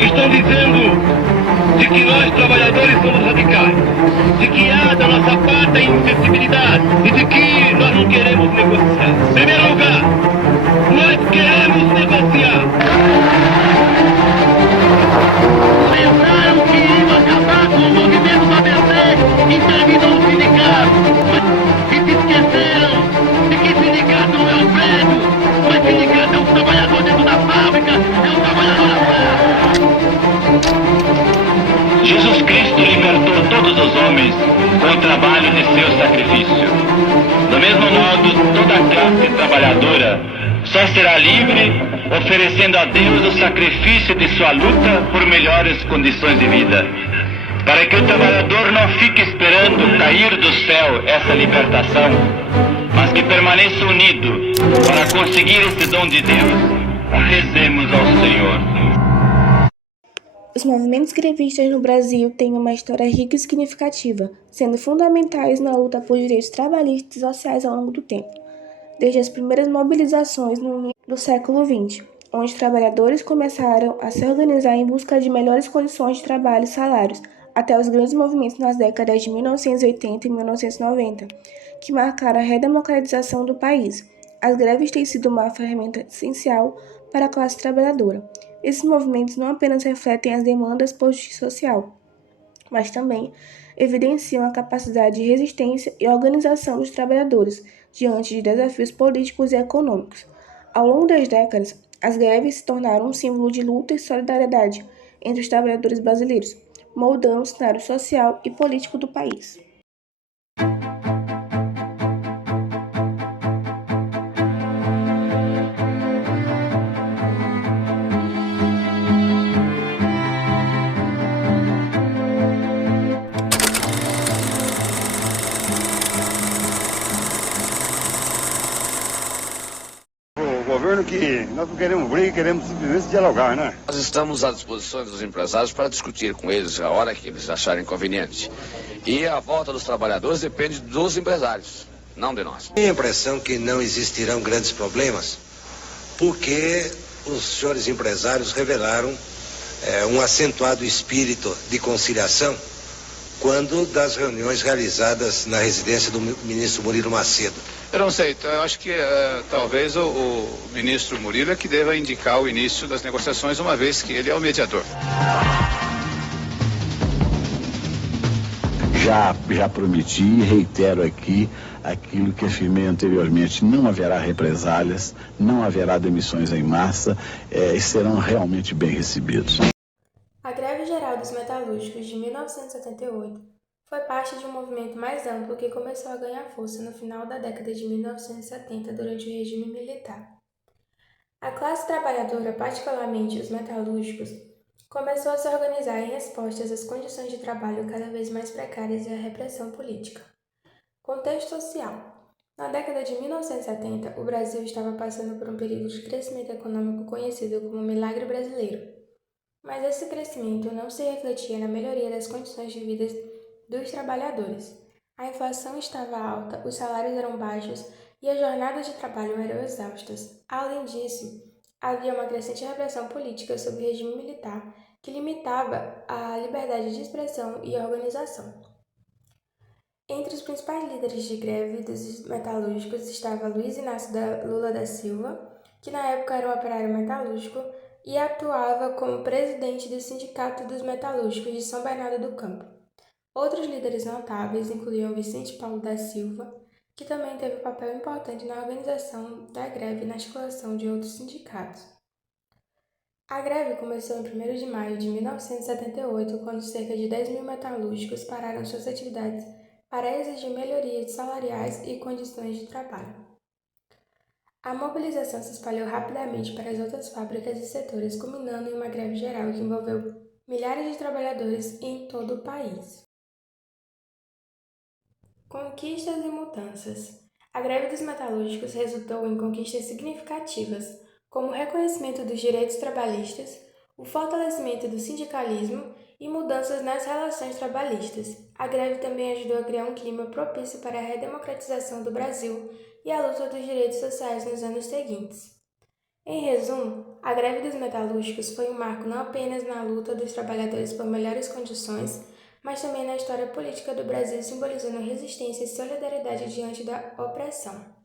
Estão dizendo de que nós, trabalhadores, somos radicais, de que há da nossa parte a insensibilidade e de que nós não queremos negociar. Em primeiro lugar, nós queremos negociar. Pensaram que iam acabar com o movimento do ABC e terminou o sindicato. E se esqueceram de que sindicato não é o prédio, mas sindicato é um trabalhador dentro da fábrica, é um trabalhador na fábrica. Jesus Cristo libertou todos os homens com o trabalho de seu sacrifício. Do mesmo modo, toda a classe trabalhadora só será livre oferecendo a Deus o sacrifício de sua luta por melhores condições de vida. Para que o trabalhador não fique esperando cair do céu essa libertação, mas que permaneça unido para conseguir esse dom de Deus, rezemos ao Senhor. Os movimentos grevistas no Brasil têm uma história rica e significativa, sendo fundamentais na luta por direitos trabalhistas e sociais ao longo do tempo, desde as primeiras mobilizações no início do século XX, onde trabalhadores começaram a se organizar em busca de melhores condições de trabalho e salários, até os grandes movimentos nas décadas de 1980 e 1990, que marcaram a redemocratização do país. As greves têm sido uma ferramenta essencial para a classe trabalhadora. Esses movimentos não apenas refletem as demandas por justiça social, mas também evidenciam a capacidade de resistência e organização dos trabalhadores diante de desafios políticos e econômicos. Ao longo das décadas, as greves se tornaram um símbolo de luta e solidariedade entre os trabalhadores brasileiros, moldando o cenário social e político do país. O governo que nós não queremos briga, queremos simplesmente dialogar, né? Nós estamos à disposição dos empresários para discutir com eles a hora que eles acharem conveniente. E a volta dos trabalhadores depende dos empresários, não de nós. Tenho a impressão que não existirão grandes problemas, porque os senhores empresários revelaram um acentuado espírito de conciliação quando das reuniões realizadas na residência do ministro Murilo Macedo. Eu não sei, eu acho que talvez o ministro Murilo é que deva indicar o início das negociações, uma vez que ele é o mediador. Já prometi e reitero aqui aquilo que afirmei anteriormente: não haverá represálias, não haverá demissões em massa e serão realmente bem recebidos. A Greve Geral dos Metalúrgicos de 1978 foi parte de um movimento mais amplo que começou a ganhar força no final da década de 1970 durante o regime militar. A classe trabalhadora, particularmente os metalúrgicos, começou a se organizar em respostas às condições de trabalho cada vez mais precárias e à repressão política. Contexto social. Na década de 1970, o Brasil estava passando por um período de crescimento econômico conhecido como Milagre Brasileiro. Mas esse crescimento não se refletia na melhoria das condições de vida dos trabalhadores. A inflação estava alta, os salários eram baixos e as jornadas de trabalho eram exaustas. Além disso, havia uma crescente repressão política sob o regime militar que limitava a liberdade de expressão e organização. Entre os principais líderes de greve dos metalúrgicos estava Luiz Inácio Lula da Silva, que na época era um operário metalúrgico e atuava como presidente do Sindicato dos Metalúrgicos de São Bernardo do Campo. Outros líderes notáveis incluíam Vicente Paulo da Silva, que também teve um papel importante na organização da greve e na articulação de outros sindicatos. A greve começou em 1º de maio de 1978, quando cerca de 10 mil metalúrgicos pararam suas atividades para exigir melhorias salariais e condições de trabalho. A mobilização se espalhou rapidamente para as outras fábricas e setores, culminando em uma greve geral que envolveu milhares de trabalhadores em todo o país. Conquistas e mudanças. A greve dos metalúrgicos resultou em conquistas significativas, como o reconhecimento dos direitos trabalhistas, o fortalecimento do sindicalismo e mudanças nas relações trabalhistas. A greve também ajudou a criar um clima propício para a redemocratização do Brasil e a luta dos direitos sociais nos anos seguintes. Em resumo, a greve dos metalúrgicos foi um marco não apenas na luta dos trabalhadores por melhores condições, mas também na história política do Brasil, simbolizando resistência e solidariedade diante da opressão.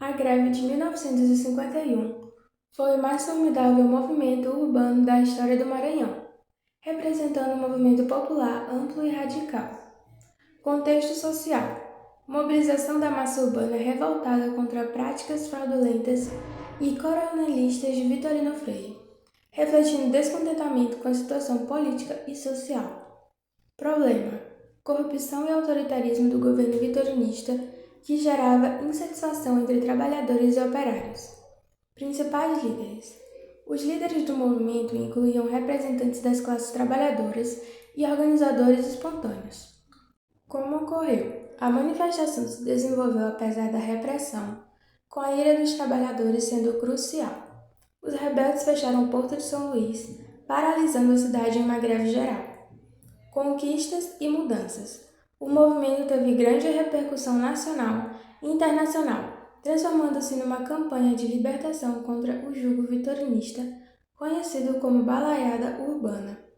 A greve de 1951 foi o mais formidável movimento urbano da história do Maranhão, representando um movimento popular amplo e radical. Contexto social: mobilização da massa urbana revoltada contra práticas fraudulentas e coronelistas de Vitorino Freire, refletindo descontentamento com a situação política e social. Problema: corrupção e autoritarismo do governo vitorinista, que gerava insatisfação entre trabalhadores e operários. Principais líderes: os líderes do movimento incluíam representantes das classes trabalhadoras e organizadores espontâneos. Como ocorreu? A manifestação se desenvolveu apesar da repressão, com a ira dos trabalhadores sendo crucial. Os rebeldes fecharam o Porto de São Luís, paralisando a cidade em uma greve geral. Conquistas e mudanças. O movimento teve grande repercussão nacional e internacional, transformando-se numa campanha de libertação contra o jugo vitorinista, conhecido como Balaiada Urbana.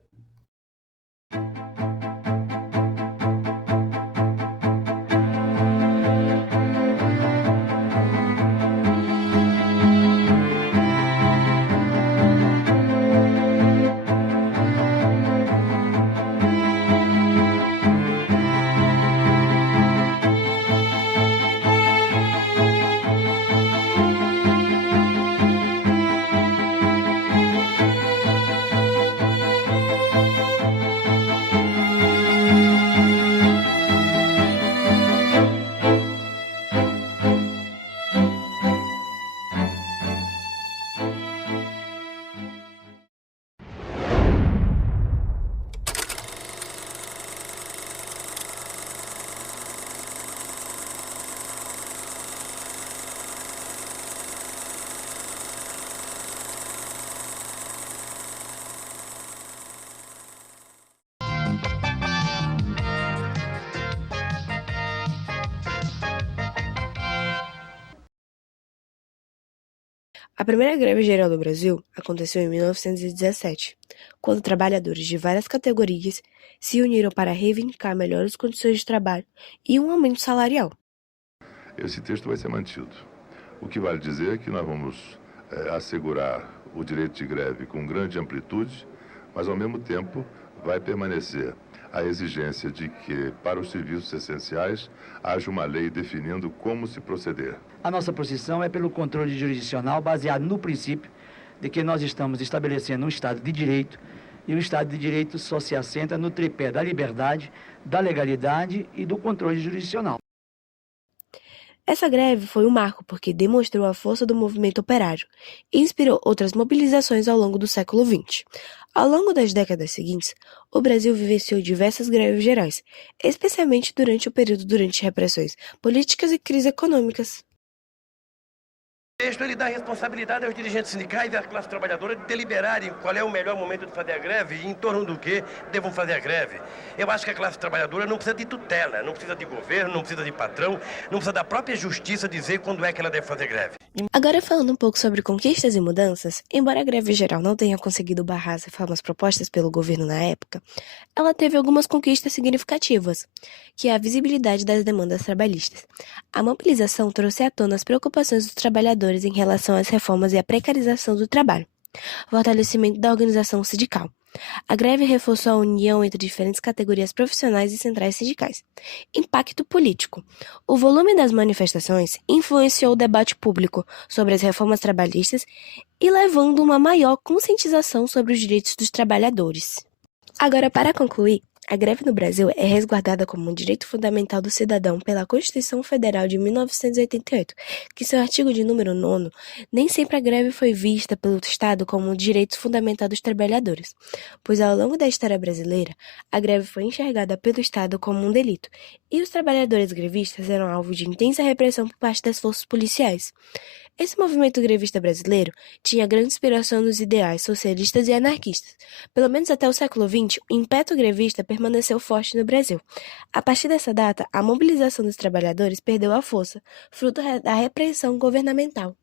A primeira greve geral do Brasil aconteceu em 1917, quando trabalhadores de várias categorias se uniram para reivindicar melhores condições de trabalho e um aumento salarial. Esse texto vai ser mantido. O que vale dizer é que nós vamos assegurar o direito de greve com grande amplitude, mas ao mesmo tempo vai permanecer a exigência de que, para os serviços essenciais, haja uma lei definindo como se proceder. A nossa posição é pelo controle jurisdicional baseado no princípio de que nós estamos estabelecendo um Estado de Direito e o Estado de Direito só se assenta no tripé da liberdade, da legalidade e do controle jurisdicional. Essa greve foi um marco porque demonstrou a força do movimento operário e inspirou outras mobilizações ao longo do século XX. Ao longo das décadas seguintes, o Brasil vivenciou diversas greves gerais, especialmente durante o período durante repressões políticas e crises econômicas. O texto ele dá responsabilidade aos dirigentes sindicais e à classe trabalhadora de deliberarem qual é o melhor momento de fazer a greve e em torno do que devam fazer a greve. Eu acho que a classe trabalhadora não precisa de tutela, não precisa de governo, não precisa de patrão, não precisa da própria justiça dizer quando é que ela deve fazer greve. Agora falando um pouco sobre conquistas e mudanças, embora a greve geral não tenha conseguido barrar as reformas propostas pelo governo na época, ela teve algumas conquistas significativas, que é a visibilidade das demandas trabalhistas. A mobilização trouxe à tona as preocupações dos trabalhadores em relação às reformas e à precarização do trabalho, fortalecimento da organização sindical, A greve reforçou a união entre diferentes categorias profissionais e centrais sindicais. Impacto político. O volume das manifestações influenciou o debate público sobre as reformas trabalhistas e levando uma maior conscientização sobre os direitos dos trabalhadores. Agora, para concluir, a greve no Brasil é resguardada como um direito fundamental do cidadão pela Constituição Federal de 1988, que seu artigo de número 9, nem sempre a greve foi vista pelo Estado como um direito fundamental dos trabalhadores, pois ao longo da história brasileira, a greve foi enxergada pelo Estado como um delito, e os trabalhadores grevistas eram alvo de intensa repressão por parte das forças policiais. Esse movimento grevista brasileiro tinha grande inspiração nos ideais socialistas e anarquistas. Pelo menos até o século XX, o impeto grevista permaneceu forte no Brasil. A partir dessa data, a mobilização dos trabalhadores perdeu a força, fruto da repressão governamental.